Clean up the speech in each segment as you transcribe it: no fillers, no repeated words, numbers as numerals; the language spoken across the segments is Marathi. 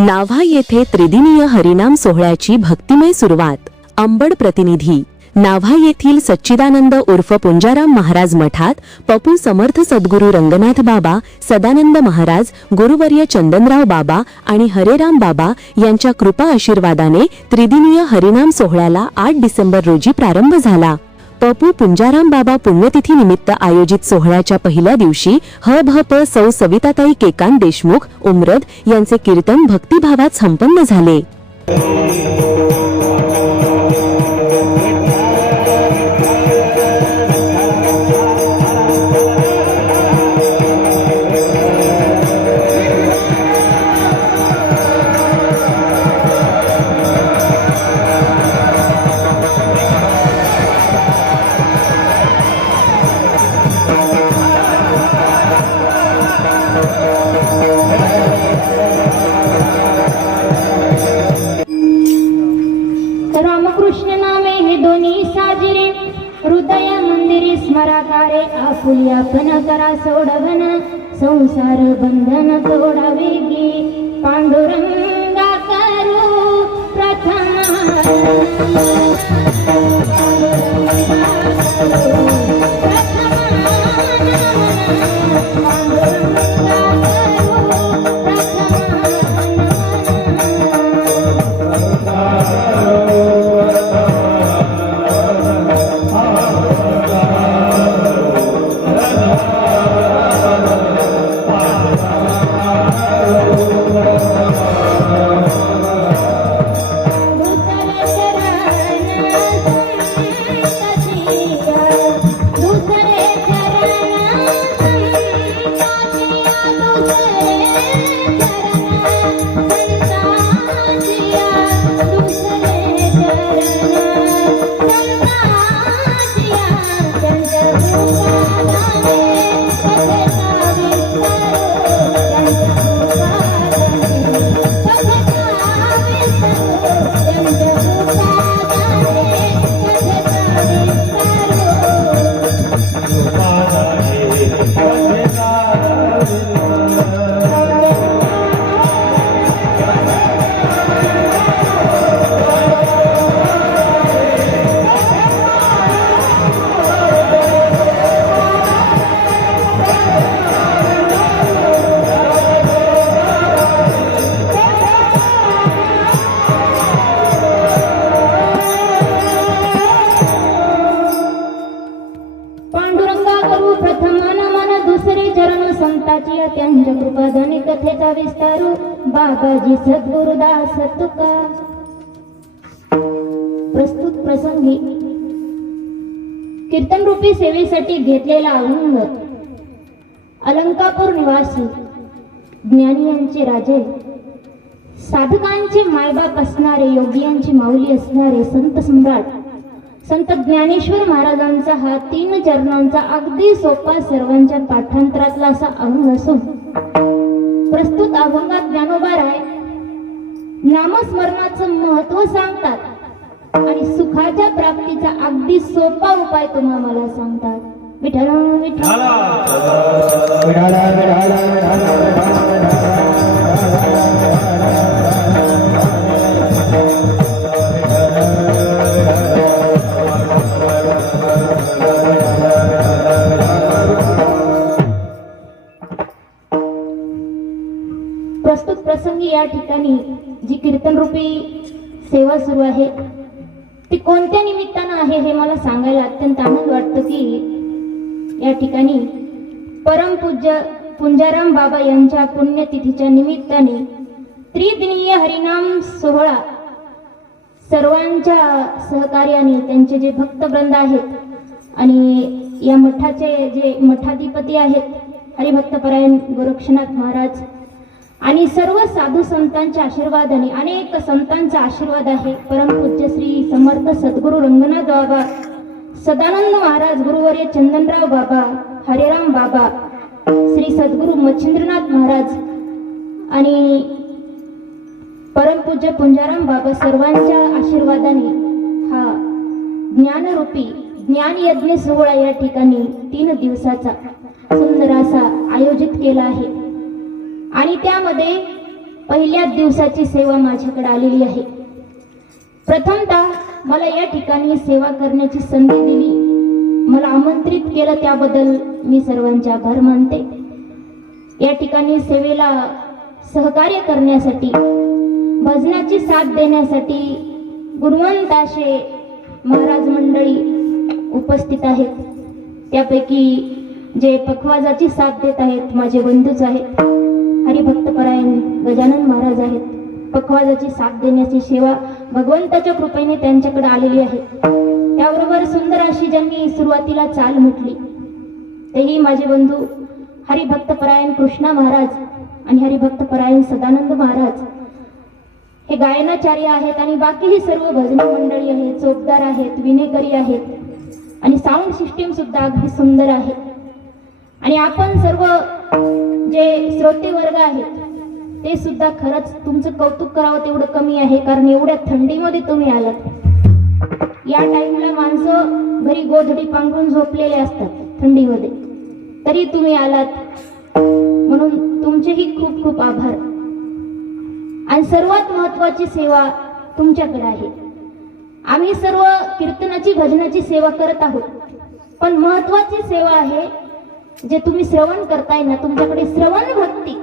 नाव्हा येथे त्रिदिनीय हरिनाम सोहळ्याची भक्तिमय सुरुवात. अंबड प्रतिनिधी. नाव्हा येथील सच्चिदानंद उर्फ पुंजाराम महाराज मठात पपू समर्थ सद्गुरू रंगनाथ बाबा, सदानंद महाराज, गुरुवर्य चंदनराव बाबा आणि हरेराम बाबा यांच्या कृपा आशीर्वादाने त्रिदिनीय हरिनाम सोहळ्याला 8 डिसेंबर रोजी प्रारंभ झाला. पपू पुंजाराम बाबा पुण्यतिथी निमित्त आयोजित सोहळ्याच्या पहिल्या दिवशी ह.भ.प. सौ सविताताई केकांत देशमुख उमरद यांचे कीर्तन भक्तिभावात संपन्न झाले. रामकृष्ण नामे हे दोन्ही साजिरे, हृदय मंदिरी स्मराकारे. आपुल्या पण करा सोडवण, संसार बंधन तोडावे गे. पांडुरंगा करू प्रथम संताची अत्यंत कृपाधनी कथेचा विस्तारू. बाबाजी सद्गुरुदास तुका. प्रस्तुत प्रसंगी कीर्तन रूपी सेवेसाठी घेतलेला अभंग. अलंकापूर निवासी, ज्ञानियांचे राजे, साधकांचे मायबाप असणारे, योगियांची माऊली असणारे संत सम्राट संत ज्ञानेश्वर महाराजांचा हा 3 चरणांचा अगदी सोपा सर्वांच्या पाठांतरातला असा अभंग असून प्रस्तुत अभंगात ज्ञानोबाराय नामस्मरणाचं महत्व सांगतात आणि सुखाच्या प्राप्तीचा अगदी सोपा उपाय तुम्हा मला सांगतात. विठ्ठल विठ्ठल. प्रस्तुत प्रसंगी या ठिकाणी जी कीर्तन रूपी सेवा सुरू आहे ती कोणत्या निमित्तानं आहे हे मला सांगायला अत्यंत आनंद वाटतो की या ठिकाणी परमपूज्य पुंजाराम बाबा यांच्या पुण्यतिथीच्या निमित्ताने त्रिदिनीय हरिनाम सोहळा सर्वांच्या सहकार्याने त्यांचे जे भक्तवृंद आहेत आणि या मठाचे जे मठाधिपती आहेत हरिभक्तपरायण गोरक्षनाथ महाराज आणि सर्व साधू संतांच्या आशीर्वादाने, अनेक संतांचा आशीर्वाद आहे. परमपूज्य श्री समर्थ सद्गुरू रंगनाथ बाबा, सदानंद महाराज, गुरुवर्य चंदनराव बाबा, हरेराम बाबा, श्री सद्गुरू मच्छिंद्रनाथ महाराज आणि परमपूज्य पुंजाराम बाबा सर्वांच्या आशीर्वादाने हा ज्ञानरूपी ज्ञान यज्ञ सोहळा या ठिकाणी 3 दिवसाचा सुंदर असा आयोजित केला आहे. आणि त्यामध्ये पहिल्याच दिवसाची सेवा माझ्याकडे आलेली आहे. प्रथमतः मला या ठिकाणी सेवा करण्याची संधी दिली, मला आमंत्रित केलं, त्याबद्दल मी सर्वांचे आभार मानते. या ठिकाणी सेवेला सहकार्य करण्यासाठी, भजनाची साथ देण्यासाठी गुणवंत असे महाराज मंडळी उपस्थित आहेत. त्यापैकी जे पखवाजाची साथ देत आहेत माझे बंधूच आहेत, हरिभक्तपरायण गजानन महाराज आहेत. पखवाजाची साथ देण्याची सेवा भगवंताच्या कृपेने त्यांच्याकडे आलेली आहे. त्याबरोबर सुंदर अशी ज्यांनी सुरुवातीला चाल म्हटली तेही माझे बंधू हरिभक्तपरायण कृष्णा महाराज आणि हरिभक्तपरायण सदानंद महाराज हे गायनाचार्य आहेत. आणि बाकीही सर्व भजनी मंडळी आहेत, चोपदार आहेत, विनेकरी आहेत आणि साऊंड सिस्टीम सुद्धा अगदी सुंदर आहे. आणि आपण सर्व जे श्रोते वर्ग आहेत ते सुद्धा खरंच तुमचं कौतुक करावं तेवढं कमी आहे, कारण एवढ्या थंडीमध्ये तुम्ही आलात. या टाइमला माणसं घरी गोधडी पांघरून झोपलेले असतात थंडीमध्ये, तरी तुम्ही आलात, म्हणून तुमचेही खूप खूप आभार. आणि सर्वात महत्वाची सेवा तुमच्याकडे आहे. आम्ही सर्व कीर्तनाची भजनाची सेवा करत आहोत, पण महत्वाची सेवा आहे जे तुम्ही श्रवण करताय ना, तुमच्याकडे श्रवण भक्ती,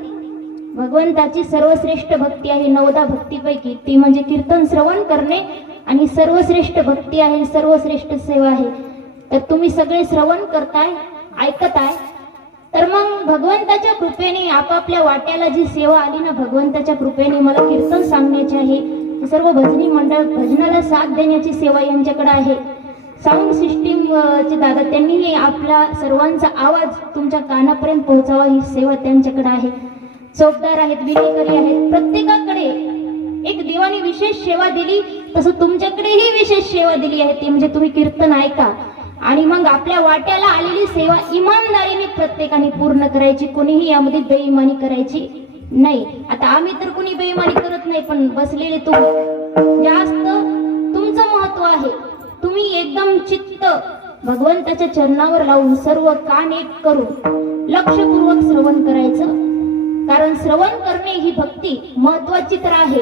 भगवंताची सर्वश्रेष्ठ भक्ती आहे. 9 भक्तीपैकी ती म्हणजे कीर्तन श्रवण करणे आणि सर्वश्रेष्ठ भक्ती आहे, सर्वश्रेष्ठ सेवा आहे. तर तुम्ही सगळे श्रवण करताय, ऐकताय, तर मग भगवंताच्या कृपेने आपापल्या वाट्याला जी सेवा आली ना, भगवंताच्या कृपेने मला कीर्तन सांगण्याचे आहे, सर्व भजनी मंडळ भजनाला साथ देण्याची सेवा यांच्याकडे आहे. साऊंड सिस्टीम चे दादा त्यांनीही आपला सर्वांचा आवाज तुमच्या कानापर्यंत पोहोचावा ही सेवा त्यांच्याकडे आहे. चौकदार आहेत, विनेकरी आहेत, प्रत्येकाकडे एक देवाने विशेष सेवा दिली, तसं तुमच्याकडेही विशेष सेवा दिली आहे. ती म्हणजे तुम्ही कीर्तन ऐका आणि मग आपल्या वाट्याला आलेली सेवा इमानदारीने प्रत्येकाने पूर्ण करायची. कोणीही यामध्ये बेईमानी करायची नाही. आता आम्ही तर कोणी बेईमानी करत नाही, पण बसलेले तुम्ही जास्त तुमचं महत्व आहे. तुम्ही एकदम चित्त भगवंताच्या चरणावर लावून सर्व कान एक करून लक्षपूर्वक श्रवण करायचं, कारण श्रवण करणे ही भक्ती महत्वाची तर आहे.